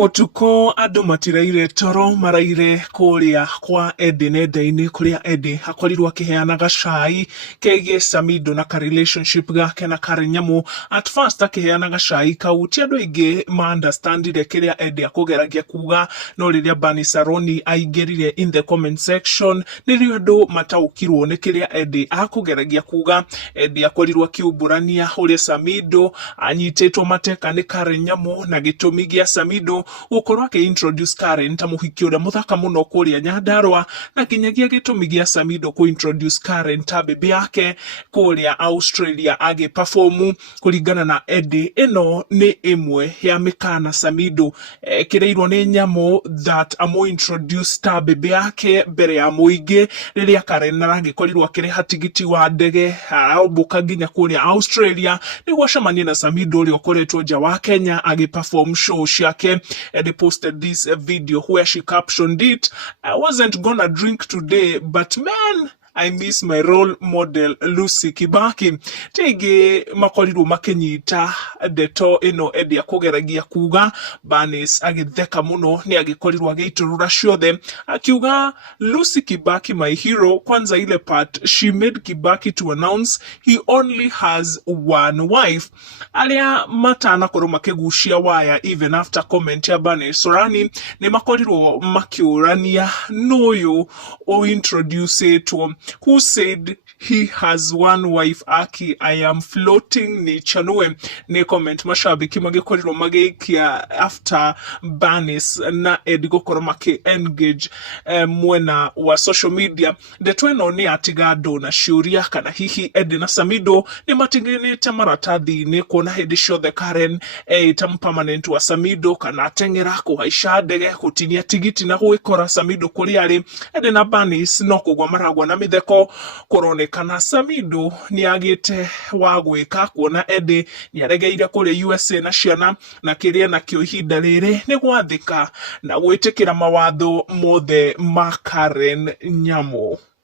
Otuko andu matiraire toro maraire kuria kwa Edday nenda-ini kuria Edday akorirwo akiheanaga cai kegie Samidoh na ka relationship gake na Karenyamu. At first akiheanaga cai kau ti andu aingi ma understandire kiria Edday akugeragia kuga, no riria Bani Saroni aingirire in the comment section nirio andu mataukirwo ni kiria Edday akugeragia kuga. Edday akorirwo akiumburania uria Samidoh anyitetwo mateka ni Karenyamu na gitumi gia Samidoh ukorwo aki-introduce Karen ta muhiki uria muthaka muno kuria Nyandarua, na kinyagia gitumi gia Samidoh ku-introduce Karen ta bebe yake kuria Australia agi-performu. Kuringana na Edday, ino ni imwe ya mikana Samidoh kireirwo ni nyamu that amu-introduce ta bebe yake mbere ya muingi riria Karen aragikorirwo akireha tigiti wa ndege arambuka nginya kuria Australia niguo acemanie na Samidoh uria ukoretwo nja wa Kenya agi-perform show ciake. Edday posted this video where she captioned it, "I wasn't gonna drink today, but man, I miss my role model Lucy Kibaki." Tege makorirwo makinyita ndeto ino Edday akugeragia kuga. Banis agitheka muno ni agikorirwo ageiturura ciothe akiuga, "Lucy Kibaki my hero, kwanza ile part she made Kibaki to announce he only has one wife." Aria matana korwo makigucia waya even after comment ya Bani Saroni ni makorirwo makiurania noyo o introduce to who said he has one wife aki I am floating ni chanue. Ni comment mashabiki magikorirwo magikia after Banis na Edday gokorwo maki engage mwena wa social media. Ndeto ino ni atigado na ciuria kana hihi Edday na Samidoh ni matinginite maratathi ni kuona hindi ciothe Karen ta permanent wa Samidoh kana atengera kuhaica ndege gutinia tigiti na gwikora Samidoh kuria ari. Edday na Banis no kugwa maragwa na mitheko kuronekana Samidoh ni agite wa gwika kuona Edday ni aregeire kuria USA na ciana, na kiria na kio ihinda riri ni gwathika na gwitikira mawatho mothe ma Karen Nyamu.